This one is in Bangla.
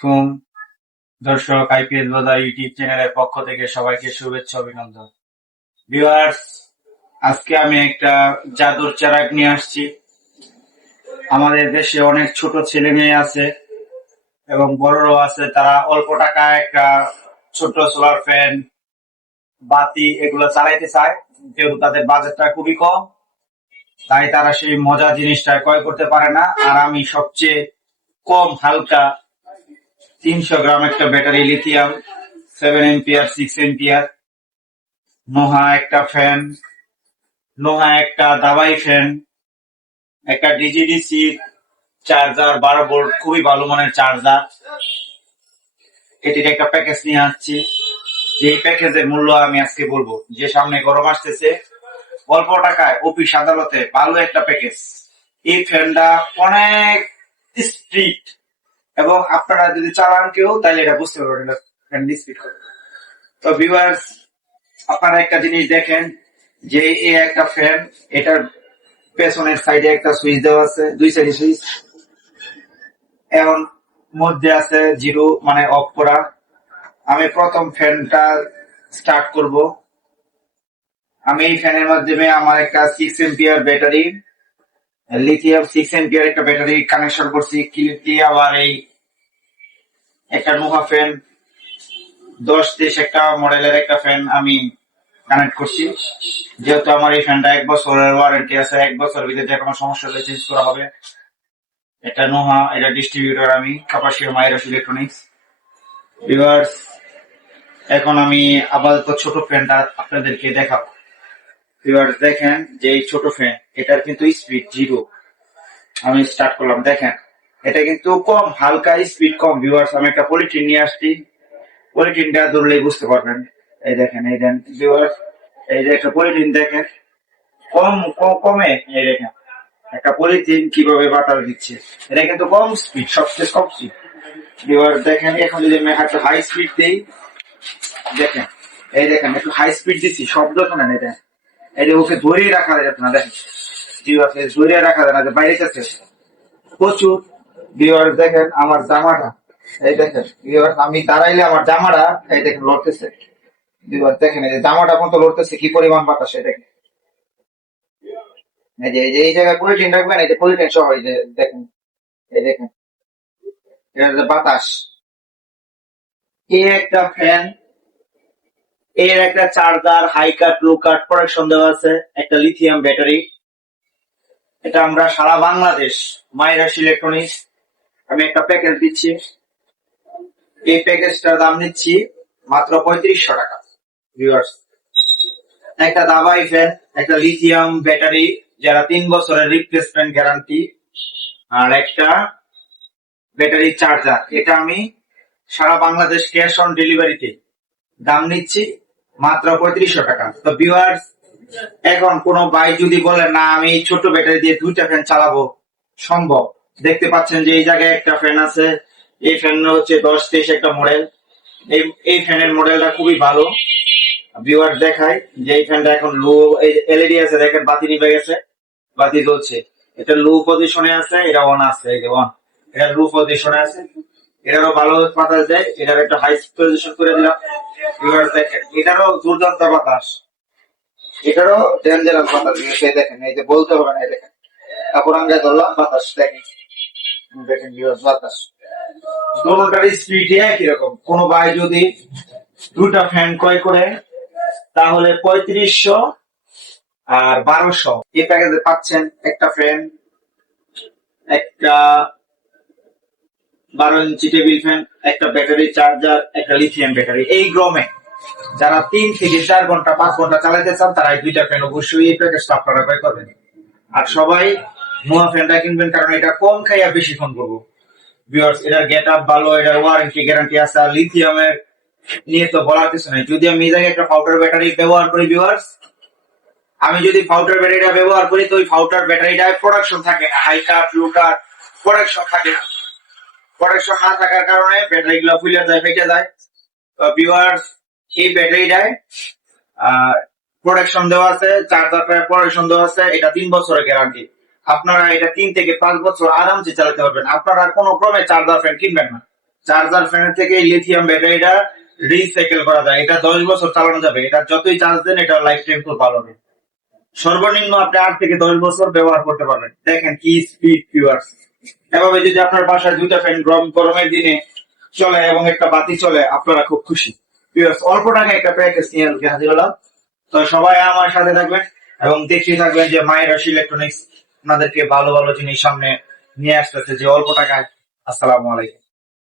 আলাইকুম দর্শক আইপিএস বাজার ইউটিউব চ্যানেলের পক্ষ থেকে সবাইকে শুভেচ্ছা, অভিনন্দন। ভিউয়ার্স, আজকে আমি একটা জাদুর চারাক নিয়ে আসছি। আমাদের দেশে অনেক ছোট ছেলে মেয়ে আছে এবং বড়রাও আছে। তারা অল্প টাকায় একটা ছোট সোলার ফ্যান বাতি এগুলো চালাইতে চায়। যেহেতু তাদের বাজেটটা খুবই কম, তাই তারা সেই মজা জিনিসটা ক্রয় করতে পারে না। আর আমি সবচেয়ে কম হালকা তিনশো গ্রাম একটা battery lithium seven ampere six ampere Noha একটা ফ্যান নোহা একটা দাবাই ফ্যান একটা ডিজিডিসি চার্জার বারো ভোল্ট খুবই ভালো মানের চার্জার এটির একটা প্যাকেজ নিয়ে আসছি। যে প্যাকেজের মূল্য আমি আজকে বলব, যে সামনে গরম আসতেছে, অল্প টাকায় অফিস আদালতে ভালো একটা প্যাকেজ এই ফ্যানটা অনেক স্ট্রিট এবং আপনারা যদি চালান কেউ তাহলে এটা বুঝতে পারবেন করে তো ভিউয়ার্স আপনারা একটা জিনিস দেখেন, যে এই একটা ফ্যান এটার পেছনের সাইডে একটা সুইচ দেওয়া আছে, দুই সাইডে সুইচ এবং মধ্যে আছে জিরো মানে অফ করা। আমি প্রথম ফ্যানটা স্টার্ট করব। আমি এই ফ্যানের মাধ্যমে আমার একটা six ampere battery lithium six একটা ব্যাটারি কানেকশন করছি আবার এই একটা নোহা ফ্যান দেশ একটা মডেলের একটা ফ্যান আমি কানেক্ট করছি। যেহেতু আমার এই ফ্যানটা এক বছরের ওয়ারেন্টি আছে, এক বছর ভিতরে যে কোনো সমস্যা হলে চেঞ্জ করা হবে। এটা নোহা, এটা ডিস্ট্রিবিউটর আমি কাপাসিয়া মাইরাস ইলেকট্রনিক্স ভিউয়ার্স এখন আমি আপাতত ছোট ফ্যানটা আপনাদেরকে দেখাবো। ভিউয়ার্স দেখেন যে এই ছোট ফ্যান এটার কিন্তু স্পিড জিরো আমি স্টার্ট করলাম, দেখেন। এটা কিন্তু কম, হালকা স্পিড কম ভিউয়ার্স আমি একটা পলিটিন নিয়ে আসছি। পলিটিনটা ধরলেই বুঝতে পারবেন। এই দেখেন, এই দেন ভিউয়ার্স এই যে একটা পলিটিন দেখেন। কম কম এই দেখেন। একটা পলিথিন কীভাবে বাতাস দিচ্ছে। এটা কিন্তু কম স্পিড সবচেয়ে কম স্পিড দেখেন, এখন যদি আমি একটু হাই স্পিড দেই, দেখেন, এই দেখেন, একটু হাই স্পিড দিচ্ছি, শব্দ শোনেন এটা এই যে ওকে ধরিয়ে রাখা যাচ্ছে না, দেখেন। ভিউয়ার্স ধরিয়ে রাখা যায় না, যে বাইরে যাচ্ছে প্রচুর ভিউয়ার্স দেখেন আমার জামাটা। এই দেখেন ভিউয়ার্স আমি দাঁড়াইলে আমার জামাটা, এই দেখেন, লড়তেছে। ভিউয়ার্স দেখেন, এই জামাটা পর্যন্ত লড়তেছে, কি পরিমাণ বাতাস, এই যে এই যে, এই জায়গায় পলিটিন রাখবেন, এই যে পলিটিন সহ, এই যে দেখেন, এই দেখেন। এটা বাতাস। এই একটা ফ্যান এর একটা charger high cut low cut production দেওয়া আছে, একটা লিথিয়াম ব্যাটারি এটা আমরা সারা বাংলাদেশ মাইরাস ইলেকট্রনিক্স আমি একটা প্যাকেজ দিচ্ছি। এই প্যাকেজটার দাম নিচ্ছি মাত্র পঁয়ত্রিশশো টাকা ভিউয়ার্স একটা দাবাই ফ্যান একটা লিথিয়াম ব্যাটারি যারা তিন বছরের রিপ্লেসমেন্ট গ্যারান্টি আর একটা ব্যাটারি চার্জার এটা আমি সারা বাংলাদেশ ক্যাশ অন ডেলিভারিতে দাম নিচ্ছি মাত্র পঁয়ত্রিশশো টাকা। তো ভিউয়ার্স এখন কোনো ভাই যদি বলে, না, আমি ছোট ব্যাটারি দিয়ে দুইটা ফ্যান চালাবো সম্ভব। দেখতে পাচ্ছেন যে এই জায়গায় একটা ফ্যান আছে। এই ফ্যান হচ্ছে দশ তেইশ একটা মডেল এই এই ফ্যানের মডেলটা খুবই ভালো। ভিউয়ার দেখায় যে এই ফ্যানটা এখন লো এলইডি আছে, দেখেন, বাতি নিভে গেছে, বাতি জ্বলছে। এটা লো পজিশনে আছে, এটা অন আছে এটা লো পজিশনে আছে। এটারও ভালো বাতাস দেয় এটার একটা হাই পজিশন করে দিলাম। ভিউয়ার দেখেন, এটারও দুর্দান্ত বাতাস। এটারও ডেঞ্জারাস বাতাস, এই দেখেন, এই যে বলতে হবে না, এই দেখেন। কাপড় আঙ্গায় ধরলাম, বাতাস দেখেন। দেখেন ভিউয়ার্স বাতাস। দোনোটার স্পিড একই রকম। কোনো ভাই যদি দুটা ফ্যান ক্রয় করে, তাহলে পঁয়ত্রিশশো আর বারোশো। এই প্যাকেজে পাচ্ছেন একটা ফ্যান একটা বারো ইঞ্চি টেবিল ফ্যান, একটা ব্যাটারি, চার্জার, একটা লিথিয়াম ব্যাটারি এই গ্রমে যারা তিন থেকে চার ঘণ্টা, পাঁচ ঘণ্টা চালাতে চান, তারা এই দুইটা ফ্যান অবশ্যই এই প্যাকেজটা আপনারা ক্রয় করবেন। আর সবাই নোয়া ফ্যানটা কিনবেন, কারণ এটা কম খাইয়া বেশিক্ষণ করব। এটার গেট আপ ভালো, এটার ওয়ারেন্টি গ্যারান্টি আছে, আর লিথিয়ামের নিয়ে তো বলার কিছু নাই। যদি আমি জায়গায় একটা পাউডার ব্যাটারি ব্যবহার করি ভিউয়ার্স আমি যদি পাউডার ব্যাটারিটা ব্যবহার করি, তো ওই পাউডার ব্যাটারিটায় প্রোডাকশন থাকে হাই কাট লো প্রোডাকশন থাকে না। প্রোডাকশন না থাকার কারণে ব্যাটারি গুলো ফুলে যায়, ফেটে যায়। ভিউয়ার্স এই ব্যাটারিটায় প্রোডাকশন দেওয়া আছে চার্জারটা প্রোডাকশন দেওয়া আছে, এটা তিন বছরের গ্যারান্টি আপনারা এটা তিন থেকে পাঁচ বছর আরামসে চালাতে পারবেন। আপনারা কোনো ক্রমে চার্জার ফ্যান কিনবেন না। চার্জার ফ্যানের থেকে লিথিয়াম ব্যাটারিটা রিসাইকেল করা যায়। এটা দশ বছর চালানো যাবে। এটা যতই চার্জ দেন, এটা লাইফ টাইম খুব ভালো হবে। সর্বনিম্ন আপনি আট থেকে দশ বছর ব্যবহার করতে পারবেন। দেখেন কি স্পিড ভিউয়ার্স এভাবে যদি আপনার বাসায় দুইটা ফ্যান গরম গরমের দিনে চলে এবং একটা বাতি চলে, আপনারা খুব খুশি। অল্প টাকা একটা প্যাকেজ নিয়ে আজকে হাজির হলাম। তো সবাই আমার সাথে থাকবেন এবং দেখিয়ে থাকবেন যে মায়ের ইলেকট্রনিক্স আপনাদেরকে ভালো ভালো জিনিস সামনে নিয়ে আসতেছে যে অল্প টাকায়। আসসালামু আলাইকুম।